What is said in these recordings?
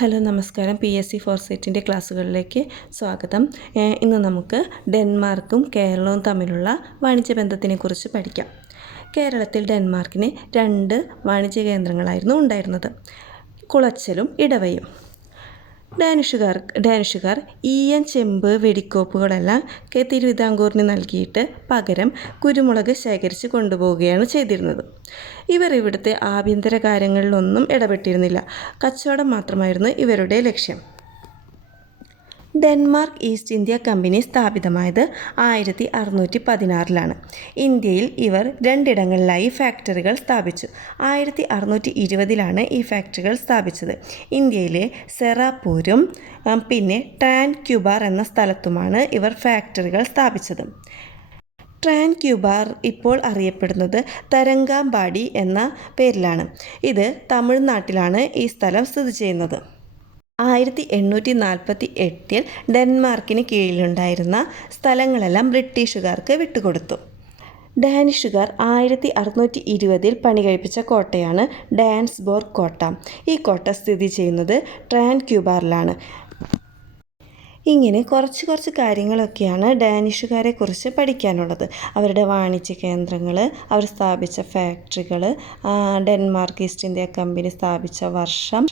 Hello നമസ്കാരം. PSC ഫോർസൈറ്റിൻ്റെ ക്ലാസ്സുകളിലേക്ക് സ്വാഗതം. ഇന്ന് നമുക്ക് ഡെൻമാർക്കും കേരളവും തമ്മിലുള്ള വാണിജ്യ ബന്ധത്തിനെക്കുറിച്ച് പഠിക്കാം. കേരളത്തിൽ ഡെൻമാർക്കിന് 2 വാണിജ്യ കേന്ദ്രങ്ങളായിരുന്നു ഉണ്ടായിരുന്നത്, കുളച്ചലും ഇടവയും. ഡാനിഷുകാർ ഈയൻ, ചെമ്പ്, വെടിക്കോപ്പുകളെല്ലാം തിരുവിതാംകൂറിന് നൽകിയിട്ട് പകരം കുരുമുളക് ശേഖരിച്ച് കൊണ്ടുപോവുകയാണ് ചെയ്തിരുന്നത്. ഇവർ ഇവിടുത്തെ ആഭ്യന്തര കാര്യങ്ങളിലൊന്നും ഇടപെട്ടിരുന്നില്ല. കച്ചവടം മാത്രമായിരുന്നു ഇവരുടെ ലക്ഷ്യം. ഡെൻമാർക്ക് ഈസ്റ്റ് ഇന്ത്യ കമ്പനി സ്ഥാപിതമായത് 1616 ഇന്ത്യയിൽ ഇവർ 2 ഇടങ്ങളിലായി ഫാക്ടറികൾ സ്ഥാപിച്ചു. 1620 ഈ ഫാക്ടറികൾ സ്ഥാപിച്ചത്. ഇന്ത്യയിലെ സെറാപൂരും പിന്നെ ട്രാൻക്യൂബാർ എന്ന സ്ഥലത്തുമാണ് ഇവർ ഫാക്ടറികൾ സ്ഥാപിച്ചത്. ട്രാൻക്യൂബാർ ഇപ്പോൾ അറിയപ്പെടുന്നത് തരംഗാംബാടി എന്ന പേരിലാണ്. ഇത് തമിഴ്നാട്ടിലാണ് ഈ സ്ഥലം സ്ഥിതി ചെയ്യുന്നത്. 1848 ഡെൻമാർക്കിന് കീഴിലുണ്ടായിരുന്ന സ്ഥലങ്ങളെല്ലാം ബ്രിട്ടീഷുകാർക്ക് വിട്ടുകൊടുത്തു. ഡാനിഷുകാർ 1620 പണി കഴിപ്പിച്ച കോട്ടയാണ് ഡാൻസ്ബോർഗ് കോട്ട. ഈ കോട്ട സ്ഥിതി ചെയ്യുന്നത് ട്രാൻക്യൂബാറിലാണ്. ഇങ്ങനെ കുറച്ച് കാര്യങ്ങളൊക്കെയാണ് ഡാനിഷുകാരെ കുറിച്ച് പഠിക്കാനുള്ളത്. അവരുടെ വാണിജ്യ കേന്ദ്രങ്ങൾ, അവർ സ്ഥാപിച്ച ഫാക്ടറികൾ, ഡെൻമാർക്ക് ഈസ്റ്റ് ഇന്ത്യ കമ്പനി സ്ഥാപിച്ച വർഷം.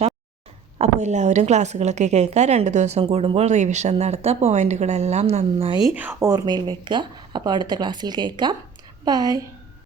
അപ്പോൾ എല്ലാവരും ക്ലാസ്സുകളൊക്കെ കേൾക്കുക. 2 ദിവസം കൂടുമ്പോൾ റിവിഷൻ നടത്തുക. പോയിൻറ്റുകളെല്ലാം നന്നായി ഓർമ്മയിൽ വെക്കുക. അപ്പോൾ അടുത്ത ക്ലാസ്സിൽ കേൾക്കാം. ബൈ.